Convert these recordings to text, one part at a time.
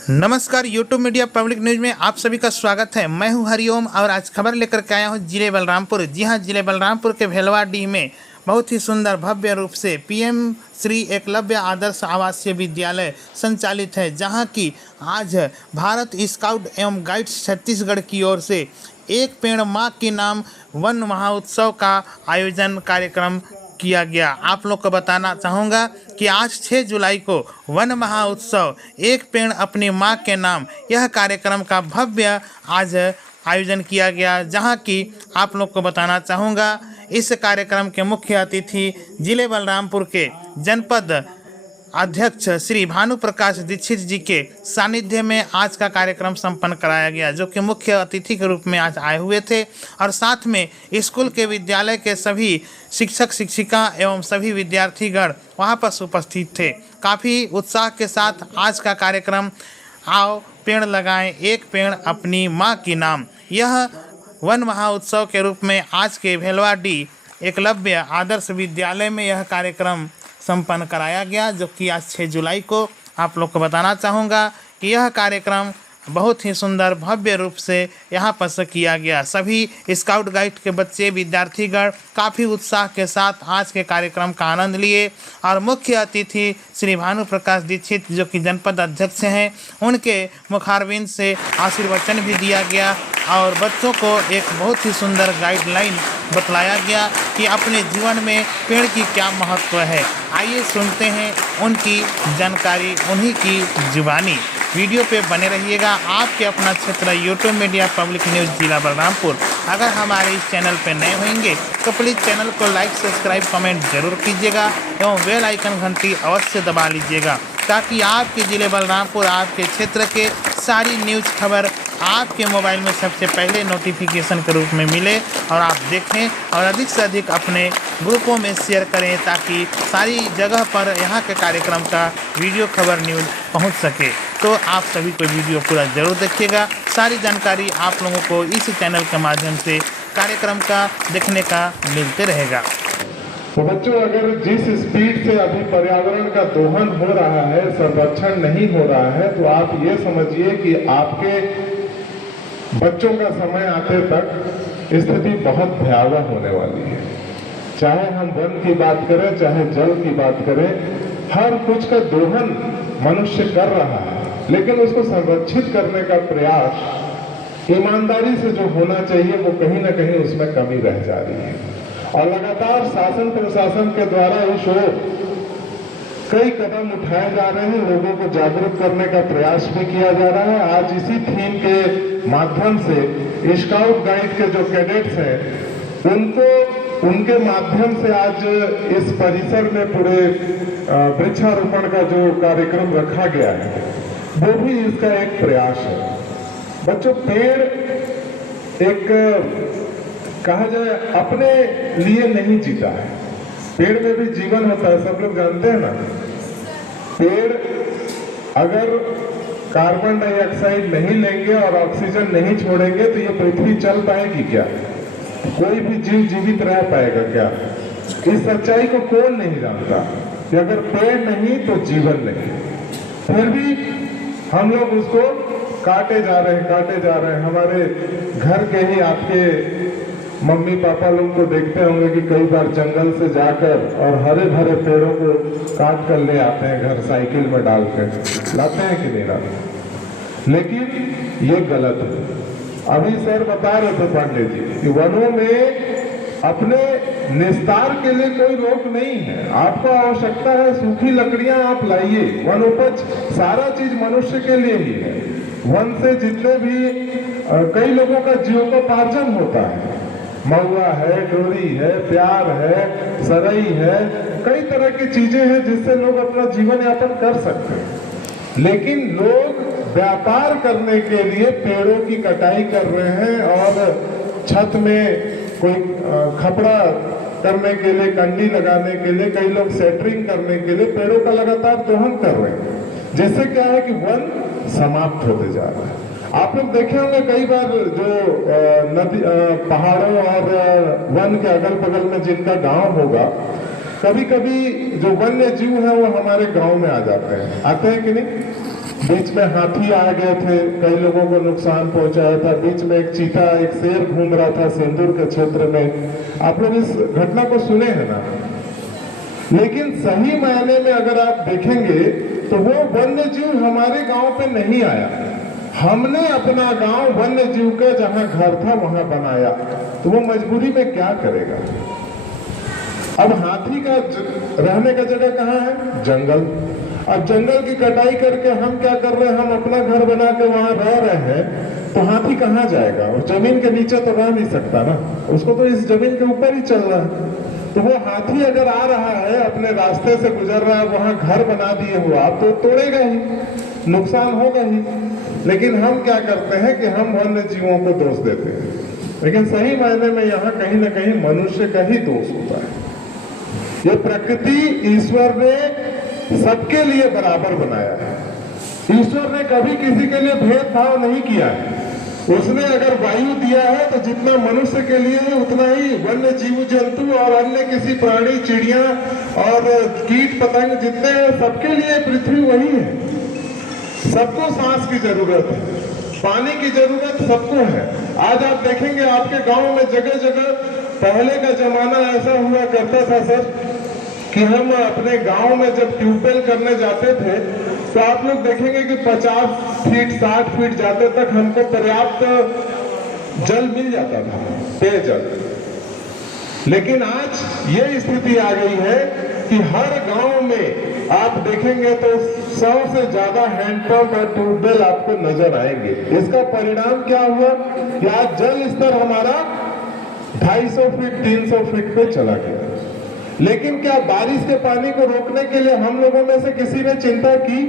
नमस्कार, YouTube media public news में आप सभी का स्वागत है। मैं हूं हरिओम और आज खबर लेकर के आया हूं जिले बलरामपुर। जी हां, जिले बलरामपुर के भेलवाडीह में बहुत ही सुंदर भव्य रूप से पीएम श्री एकलव्य आदर्श आवासीय विद्यालय संचालित है, जहां की आज भारत स्काउट एवं गाइड्स छत्तीसगढ़ की ओर से एक पेड़ मां के नाम वन महोत्सव का आयोजन कार्यक्रम किया गया। आप लोग को बताना चाहूँगा कि आज 6 जुलाई को वन महोत्सव एक पेड़ अपनी माँ के नाम यह कार्यक्रम का भव्य आज आयोजन किया गया, जहां की आप लोग को बताना चाहूँगा इस कार्यक्रम के मुख्य अतिथि जिले बलरामपुर के जनपद अध्यक्ष श्री भानु प्रकाश दीक्षित जी के सानिध्य में आज का कार्यक्रम संपन्न कराया गया, जो कि मुख्य अतिथि के रूप में आज आए हुए थे। और साथ में स्कूल के विद्यालय के सभी शिक्षक शिक्षिका एवं सभी विद्यार्थीगण वहां पर उपस्थित थे। काफ़ी उत्साह के साथ आज का कार्यक्रम आओ पेड़ लगाएं एक पेड़ अपनी माँ की नाम, यह वन महोत्सव के रूप में आज के भेलवाडीह एकलव्य आदर्श विद्यालय में यह कार्यक्रम संपन्न कराया गया, जो कि आज 6 जुलाई को। आप लोग को बताना चाहूँगा कि यह कार्यक्रम बहुत ही सुंदर भव्य रूप से यहाँ पर से किया गया। सभी स्काउट गाइड के बच्चे विद्यार्थीगण काफ़ी उत्साह के साथ आज के कार्यक्रम का आनंद लिए और मुख्य अतिथि श्री भानु प्रकाश दीक्षित जो कि जनपद अध्यक्ष हैं, उनके मुखारविंद से आशीर्वचन भी दिया गया और बच्चों को एक बहुत ही सुंदर गाइडलाइन बतलाया गया कि अपने जीवन में पेड़ की क्या महत्व है। आइए सुनते हैं उनकी जानकारी, उन्हीं की जुबानी। वीडियो पे बने रहिएगा। आपके अपना क्षेत्र यूट्यूब मीडिया पब्लिक न्यूज़ जिला बलरामपुर। अगर हमारे इस चैनल पे नए होंगे तो प्लीज़ चैनल को लाइक सब्सक्राइब कमेंट जरूर कीजिएगा एवं बेल आइकन घंटी अवश्य दबा लीजिएगा, ताकि आपके जिले बलरामपुर आपके क्षेत्र के सारी न्यूज़ खबर आपके मोबाइल में सबसे पहले नोटिफिकेशन के रूप में मिले और आप देखें और अधिक से अधिक अपने ग्रुपों में शेयर करें, ताकि सारी जगह पर यहाँ के कार्यक्रम का वीडियो खबर न्यूज़ पहुँच सके। तो आप सभी को वीडियो पूरा ज़रूर देखिएगा। सारी जानकारी आप लोगों को इस चैनल के माध्यम से कार्यक्रम का देखने का मिलते रहेगा। तो बच्चों, अगर जिस स्पीड से अभी पर्यावरण का दोहन हो रहा है, संरक्षण नहीं हो रहा है, तो आप ये समझिए कि आपके बच्चों का समय आते तक स्थिति बहुत भयावह होने वाली है। चाहे हम वन की बात करें, चाहे जल की बात करें, हर कुछ का दोहन मनुष्य कर रहा है, लेकिन उसको संरक्षित करने का प्रयास ईमानदारी से जो होना चाहिए वो कहीं ना कहीं उसमें कमी रह जा रही है। और लगातार शासन प्रशासन के द्वारा इस ओर कई कदम उठाए जा रहे हैं, लोगों को जागरूक करने का प्रयास भी किया जा रहा है। आज इसी थीम के माध्यम से स्काउट गाइड के जो कैडेट्स हैं उनके माध्यम से आज इस परिसर में पूरे वृक्षारोपण का जो कार्यक्रम रखा गया है, वो भी इसका एक प्रयास है। बच्चों, पेड़ एक कहा जाए अपने लिए नहीं जीता है, पेड़ में भी जीवन होता है, सब लोग जानते हैं ना। पेड़ अगर कार्बन डाइऑक्साइड नहीं लेंगे और ऑक्सीजन नहीं छोड़ेंगे तो ये पृथ्वी चल पाएगी क्या? कोई भी जीव जीवित रह पाएगा क्या? इस सच्चाई को कौन नहीं जानता कि अगर पेड़ नहीं तो जीवन नहीं। फिर भी हम लोग उसको काटे जा रहे हैं। हमारे घर के ही आपके मम्मी पापा लोग को देखते होंगे कि कई बार जंगल से जाकर और हरे भरे पेड़ों को काट कर ले आते हैं, घर साइकिल में डालकर लाते हैं कि नहीं लाते। लेकिन ये गलत है। अभी सर बता रहे थे पांडे जी कि वनों में अपने निस्तार के लिए कोई रोक नहीं है। आपको आवश्यकता है सूखी लकड़ियां आप लाइए, वनोपज सारा चीज मनुष्य के लिए ही है। वन से जितने भी कई लोगों का जीवकोपार्जन होता है, महुआ है, डोरी है, प्यार है, सरई है, कई तरह की चीजें हैं जिससे लोग अपना जीवन यापन कर सकते हैं। लेकिन लोग व्यापार करने के लिए पेड़ों की कटाई कर रहे हैं और छत में कोई खपड़ा करने के लिए, कंडी लगाने के लिए, कई लोग सेटरिंग करने के लिए पेड़ों का लगातार दोहन कर रहे हैं, जिससे क्या है कि वन समाप्त होते जा रहा है। आप लोग देखे होंगे कई बार जो नदी पहाड़ों और वन के अगल बगल में जिनका गांव होगा, कभी कभी जो वन्य जीव है वो हमारे गांव में आ जाते हैं, आते हैं कि नहीं? बीच में हाथी आ गए थे, कई लोगों को नुकसान पहुंचाया था। बीच में एक चीता, एक शेर घूम रहा था सिंदूर के क्षेत्र में। आप लोग इस घटना को सुने हैं ना? लेकिन सही मायने में अगर आप देखेंगे तो वो वन्य जीव हमारे गांव पे नहीं आया। हमने अपना गांव वन्य जीव का जहां घर था वहां बनाया, तो वो मजबूरी में क्या करेगा? अब हाथी का रहने का जगह कहाँ है? जंगल। अब जंगल की कटाई करके हम क्या कर रहे हैं? हम अपना घर बना के वहां रह रहे हैं, तो हाथी कहाँ जाएगा? वो जमीन के नीचे तो रह नहीं सकता ना, उसको तो इस जमीन के ऊपर ही चल रहा है। तो वो हाथी अगर आ रहा है, अपने रास्ते से गुजर रहा है, वहां घर बना दिए हो आप, तो तोड़ेगा ही, नुकसान होगा ही। लेकिन हम क्या करते हैं कि हम वन्य जीवों को दोष देते हैं, लेकिन सही मायने में यहाँ कहीं ना कहीं मनुष्य का ही दोष होता है। ये प्रकृति ईश्वर ने सबके लिए बराबर बनाया है। ईश्वर ने कभी किसी के लिए भेदभाव नहीं किया है। उसने अगर वायु दिया है तो जितना मनुष्य के लिए है उतना ही वन्य जीव जंतु और अन्य किसी प्राणी, चिड़िया और कीट पतंग जितने हैं, सबके लिए पृथ्वी वही है। सबको सांस की जरूरत है, पानी की जरूरत सबको है। आज आप देखेंगे आपके गांव में जगह जगह, पहले का जमाना ऐसा हुआ करता था सर कि हम अपने गांव में जब ट्यूबवेल करने जाते थे तो आप लोग देखेंगे कि 50 फीट 60 फीट जाते तक हमको पर्याप्त जल मिल जाता था, पेयजल। लेकिन आज ये स्थिति आ गई है कि हर गांव में आप देखेंगे तो 100 से ज्यादा हैंडपंप और ट्यूबवेल आपको नजर आएंगे। इसका परिणाम क्या हुआ कि आज जल स्तर हमारा 250 फीट 300 फीट पे चला गया। लेकिन क्या बारिश के पानी को रोकने के लिए हम लोगों में से किसी ने चिंता की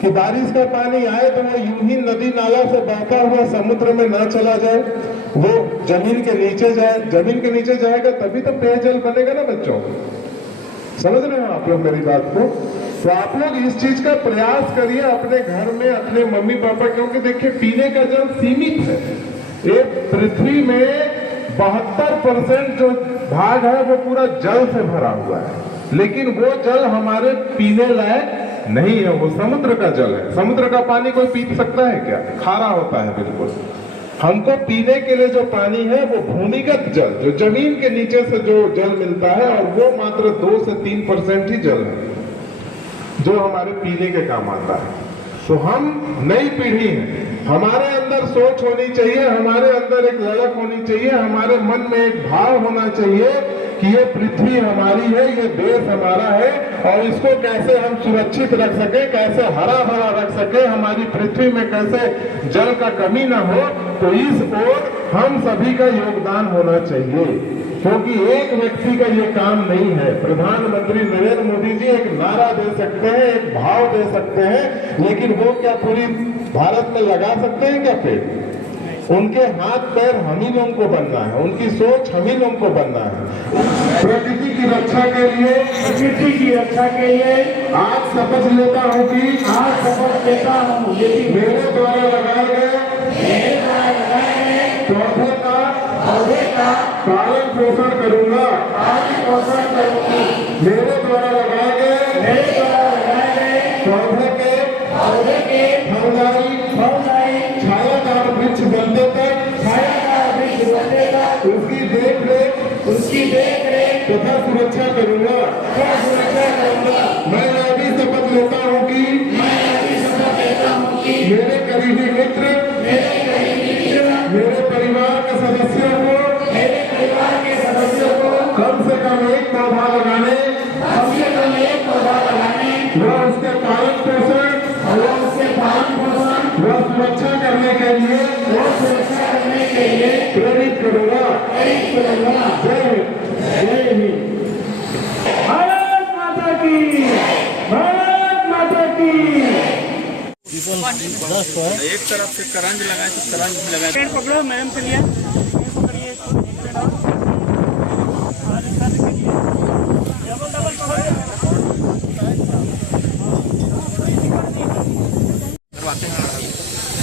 कि बारिश का पानी आए तो वो यूं ही नदी नाला से बहता हुआ समुद्र में ना चला जाए, वो जमीन के नीचे जाए? जमीन के नीचे जाएगा तभी तो पेयजल बनेगा ना बच्चों। समझ रहे हो आप लोग मेरी बात को? तो आप लोग इस चीज का प्रयास करिए अपने घर में, अपने मम्मी पापा, क्योंकि देखिए पीने का जल सीमित है। एक पृथ्वी में 72% जो भाग है वो पूरा जल से भरा हुआ है, लेकिन वो जल हमारे पीने लायक नहीं है। वो समुद्र का जल है। समुद्र का पानी कोई पी सकता है क्या? खारा होता है बिल्कुल। हमको पीने के लिए जो पानी है वो भूमिगत जल, जो जमीन के नीचे से जो जल मिलता है, और वो मात्र 2 से 3% ही जल है जो हमारे पीने के काम आता है। तो हम नई पीढ़ी हैं, हमारे अंदर सोच होनी चाहिए, हमारे अंदर एक ललक होनी चाहिए, हमारे मन में एक भाव होना चाहिए कि ये पृथ्वी हमारी है, ये देश हमारा है, और इसको कैसे हम सुरक्षित रख सके, कैसे हरा भरा रख सके, हमारी पृथ्वी में कैसे जल का कमी ना हो। तो इस ओर हम सभी का योगदान होना चाहिए, क्योंकि एक व्यक्ति का ये काम नहीं है। प्रधानमंत्री नरेंद्र मोदी जी एक नारा दे सकते हैं, एक भाव दे सकते हैं, लेकिन वो क्या पूरी भारत में लगा सकते हैं क्या पेड़? उनके हाथ पैर हम ही लोगों को बनना है, उनकी सोच हम ही लोगों को बनना है। प्रकृति की रक्षा के लिए, आज शपथ लेता हूँ कि मेरे द्वारा लगाए गए पौधे का पालन पोषण करूंगा। मेरे द्वारा लगाए गए पौधे के फलदायी छायादार वृक्ष बनने तक उसकी देख रेख तथा सुरक्षा करूंगा। मैं यह भी शपथ लेता हूँ कि मेरे करीबी मित्र, मेरे परिवार के सदस्यों को कम से कम एक पौधा लगाने व उसके पालन पोषण व सुरक्षा करने के लिए प्रेरित करूंगा। जय हिंद। भारत माता की, भारत माता की। एक तरफ से करंज लगाए तो करंज भी लगाए। पेड़ पकड़ो मैम के लिए,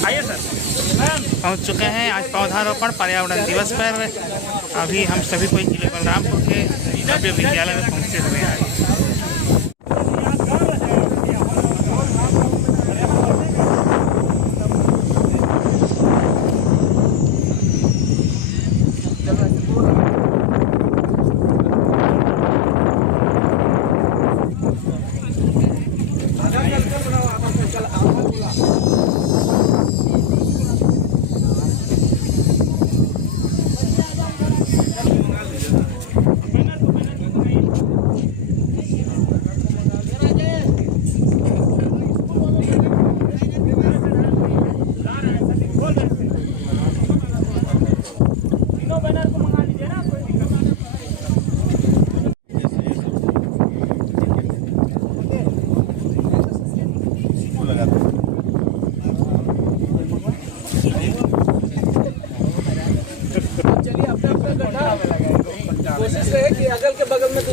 आइए सर। पहुंच चुके हैं आज पौधारोपण पर्यावरण दिवस पर। अभी हम सभी कोई जिले बलरामपुर के नव्य विद्यालय में पहुंचे हुए हैं।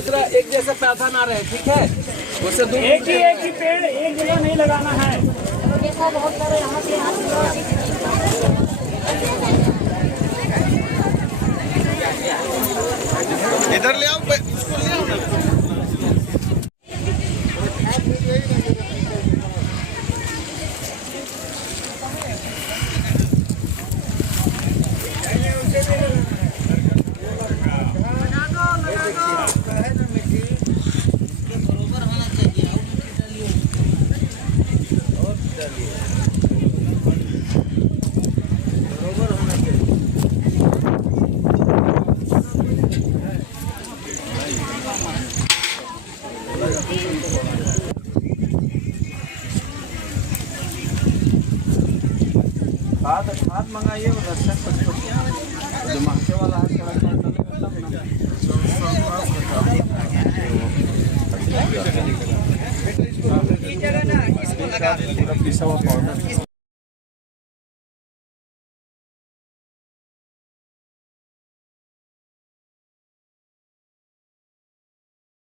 दूसरा एक जैसे पौधा ना रहे, ठीक है? उससे दूर एक ही पेड़ एक जगह नहीं लगाना है। इधर ले आओ, उसको ले आओ ना। खाद मंगाइए, जो महंगे वाला है थोड़ा